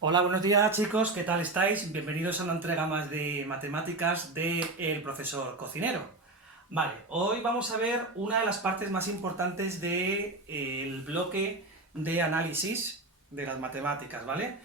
Hola, buenos días chicos, ¿qué tal estáis? Bienvenidos a una entrega más de matemáticas de El Profesor Cocinero. Vale, hoy vamos a ver una de las partes más importantes del bloque de análisis de las matemáticas, ¿vale?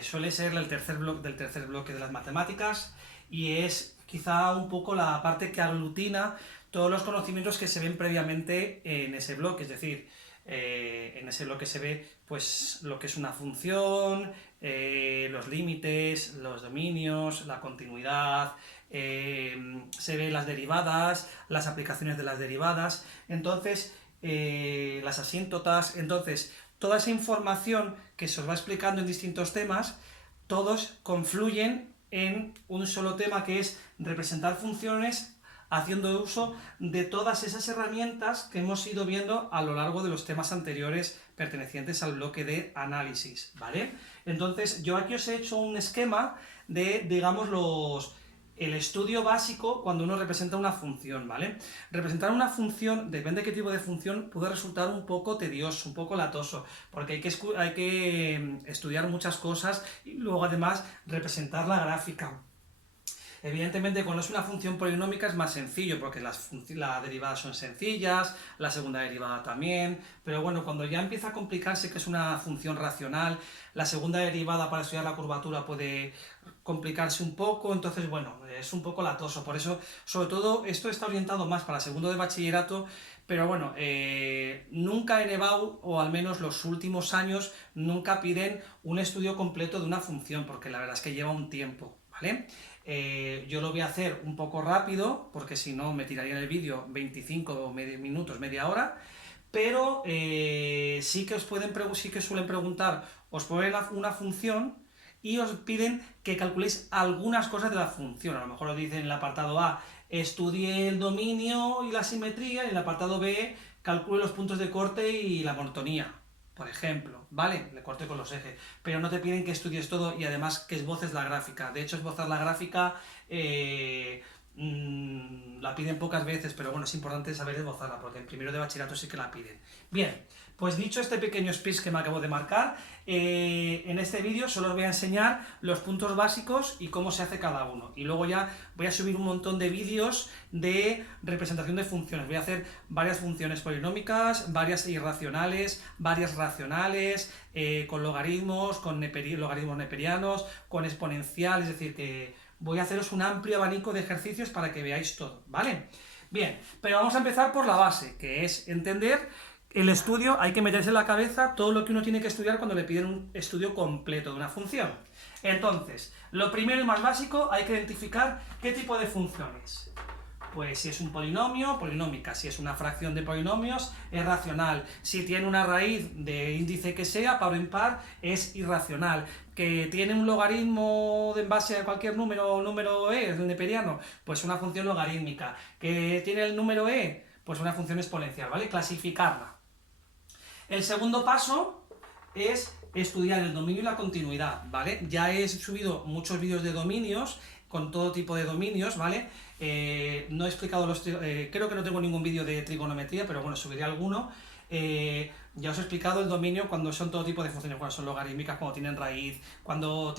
Suele ser el del tercer bloque de las matemáticas y es quizá un poco la parte que aglutina todos los conocimientos que se ven previamente en ese bloque, es decir, en ese bloque se ve pues lo que es una función, los límites, los dominios, la continuidad, se ven las derivadas, las aplicaciones de las derivadas, entonces las asíntotas, entonces toda esa información que se os va explicando en distintos temas, todos confluyen en un solo tema que es representar funciones haciendo uso de todas esas herramientas que hemos ido viendo a lo largo de los temas anteriores pertenecientes al bloque de análisis, ¿vale? Entonces, yo aquí os he hecho un esquema de, digamos, el estudio básico cuando uno representa una función, ¿vale? Representar una función, depende de qué tipo de función, puede resultar un poco tedioso, un poco latoso, porque hay que estudiar muchas cosas y luego además representar la gráfica. Evidentemente, cuando es una función polinómica es más sencillo, porque las derivadas son sencillas, la segunda derivada también, pero bueno, cuando ya empieza a complicarse que es una función racional, la segunda derivada para estudiar la curvatura puede complicarse un poco, entonces bueno, es un poco latoso, por eso, sobre todo, esto está orientado más para segundo de bachillerato, pero bueno, nunca en EBAU, o al menos los últimos años, nunca piden un estudio completo de una función, porque la verdad es que lleva un tiempo, ¿vale? Yo lo voy a hacer un poco rápido, porque si no me tiraría en el vídeo 25 minutos, media hora, pero sí que sí que suelen preguntar, os ponen una función y os piden que calculéis algunas cosas de la función. A lo mejor os dicen en el apartado A, estudie el dominio y la simetría, y en el apartado B, calcule los puntos de corte y la monotonía, por ejemplo, ¿vale? Le corte con los ejes, pero no te piden que estudies todo y además que esboces la gráfica. De hecho, esbozar la gráfica la piden pocas veces, pero bueno, es importante saber esbozarla, porque en primero de bachillerato sí que la piden. Bien, pues dicho este pequeño speech que me acabo de marcar, en este vídeo solo os voy a enseñar los puntos básicos y cómo se hace cada uno. Y luego ya voy a subir un montón de vídeos de representación de funciones. Voy a hacer varias funciones polinómicas, varias irracionales, varias racionales, con logaritmos, con logaritmos neperianos, con exponencial, es decir, que voy a haceros un amplio abanico de ejercicios para que veáis todo, ¿vale? Bien, pero vamos a empezar por la base, que es entender el estudio. Hay que meterse en la cabeza todo lo que uno tiene que estudiar cuando le piden un estudio completo de una función. Entonces, lo primero y más básico, hay que identificar qué tipo de funciones. Pues si es un polinomio, polinómica. Si es una fracción de polinomios, es racional. Si tiene una raíz de índice que sea, par o impar, es irracional. Que tiene un logaritmo en base a cualquier número e, es el neperiano, pues una función logarítmica. Que tiene el número e, pues una función exponencial, ¿vale? Clasificarla. El segundo paso es estudiar el dominio y la continuidad, ¿vale? Ya he subido muchos vídeos de dominios, con todo tipo de dominios, ¿vale? No he explicado creo que no tengo ningún vídeo de trigonometría, pero bueno, subiré alguno. Ya os he explicado el dominio cuando son todo tipo de funciones, cuando son logarítmicas, cuando tienen raíz, cuando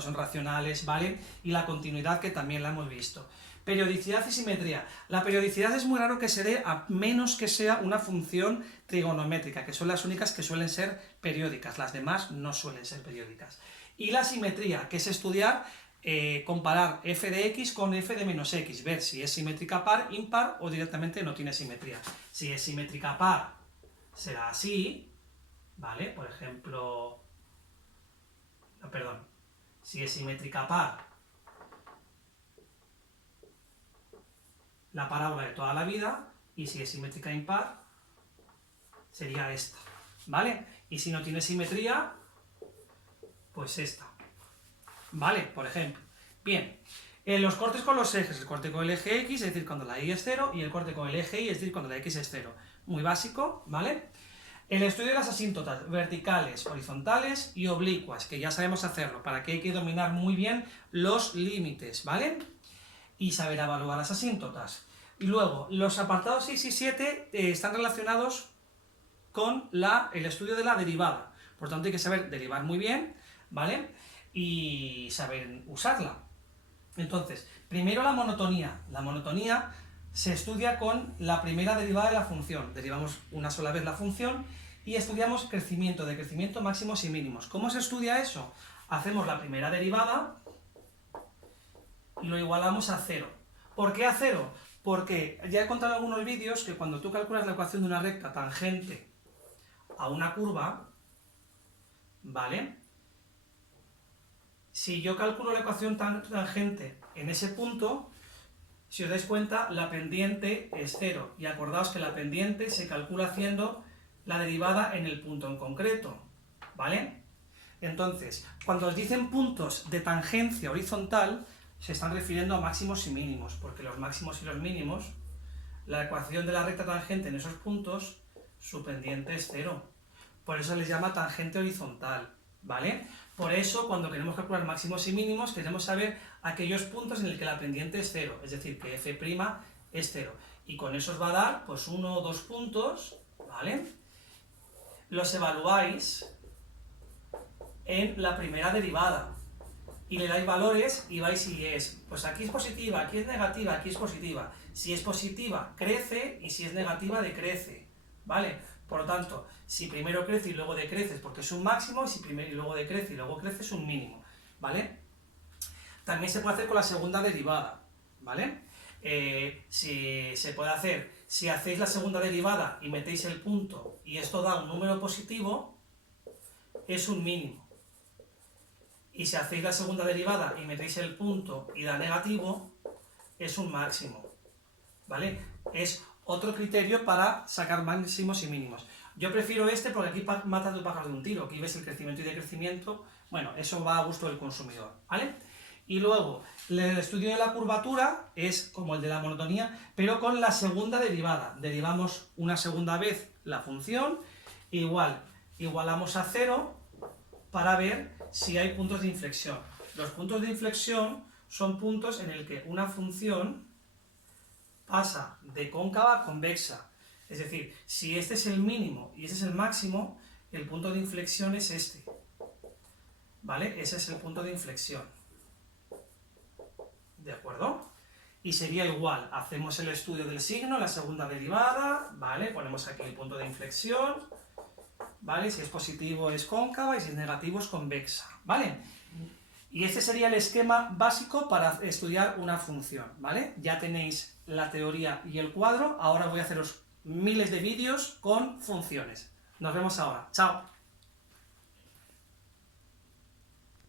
son racionales, ¿vale? Y la continuidad, que también la hemos visto. Periodicidad y simetría. La periodicidad es muy raro que se dé a menos que sea una función trigonométrica, que son las únicas que suelen ser periódicas, las demás no suelen ser periódicas. Y la simetría, que es estudiar, comparar f de x con f de menos x, ver si es simétrica par, impar o directamente no tiene simetría. Si es simétrica par, será así, ¿vale? Por ejemplo, no, perdón, si es simétrica par, la parábola de toda la vida, y si es simétrica impar, sería esta, ¿vale? Y si no tiene simetría, pues esta, ¿vale? Por ejemplo. Bien, los cortes con los ejes, el corte con el eje X, es decir, cuando la Y es 0, y el corte con el eje Y, es decir, cuando la X es 0. Muy básico, ¿vale? El estudio de las asíntotas verticales, horizontales y oblicuas, que ya sabemos hacerlo, para que hay que dominar muy bien los límites, ¿vale? Y saber evaluar las asíntotas. Y luego, los apartados 6 y 7 están relacionados con el estudio de la derivada. Por tanto, hay que saber derivar muy bien, ¿vale? Y saber usarla. Entonces, primero la monotonía. La monotonía se estudia con la primera derivada de la función. Derivamos una sola vez la función y estudiamos crecimiento, decrecimiento, máximos y mínimos. ¿Cómo se estudia eso? Hacemos la primera derivada y lo igualamos a 0. ¿Por qué a 0? Porque ya he contado en algunos vídeos que cuando tú calculas la ecuación de una recta tangente a una curva, ¿vale? Si yo calculo la ecuación tangente en ese punto, si os dais cuenta, la pendiente es 0. Y acordaos que la pendiente se calcula haciendo la derivada en el punto en concreto, ¿vale? Entonces, cuando os dicen puntos de tangencia horizontal, se están refiriendo a máximos y mínimos, porque los máximos y los mínimos, la ecuación de la recta tangente en esos puntos, su pendiente es 0. Por eso les llama tangente horizontal, ¿vale? Por eso, cuando queremos calcular máximos y mínimos, queremos saber aquellos puntos en los que la pendiente es 0, es decir, que f' es 0. Y con eso os va a dar, pues, 1 o 2 puntos, ¿vale? Los evaluáis en la primera derivada y le dais valores y vais si es, pues aquí es positiva, aquí es negativa, aquí es positiva. Si es positiva, crece, y si es negativa, decrece, ¿vale? Por lo tanto, si primero crece y luego decrece es porque es un máximo, y si primero y luego decrece y luego crece es un mínimo, ¿vale? También se puede hacer con la segunda derivada, ¿vale? Si se puede hacer, si hacéis la segunda derivada y metéis el punto y esto da un número positivo, es un mínimo. Y si hacéis la segunda derivada y metéis el punto y da negativo, es un máximo, ¿vale? Es otro criterio para sacar máximos y mínimos. Yo prefiero este porque aquí matas dos pájaros de un tiro, aquí ves el crecimiento y decrecimiento, bueno, eso va a gusto del consumidor, ¿vale? Y luego, el estudio de la curvatura es como el de la monotonía, pero con la segunda derivada. Derivamos una segunda vez la función, igualamos a 0 para ver si hay puntos de inflexión. Los puntos de inflexión son puntos en el que una función pasa de cóncava a convexa. Es decir, si este es el mínimo y este es el máximo, el punto de inflexión es este, ¿vale? Ese es el punto de inflexión, ¿de acuerdo? Y sería igual, hacemos el estudio del signo, la segunda derivada, ¿vale? Ponemos aquí el punto de inflexión, ¿vale? Si es positivo es cóncava y si es negativo es convexa, ¿vale? Y este sería el esquema básico para estudiar una función, ¿vale? Ya tenéis la teoría y el cuadro, ahora voy a haceros miles de vídeos con funciones. Nos vemos ahora. ¡Chao!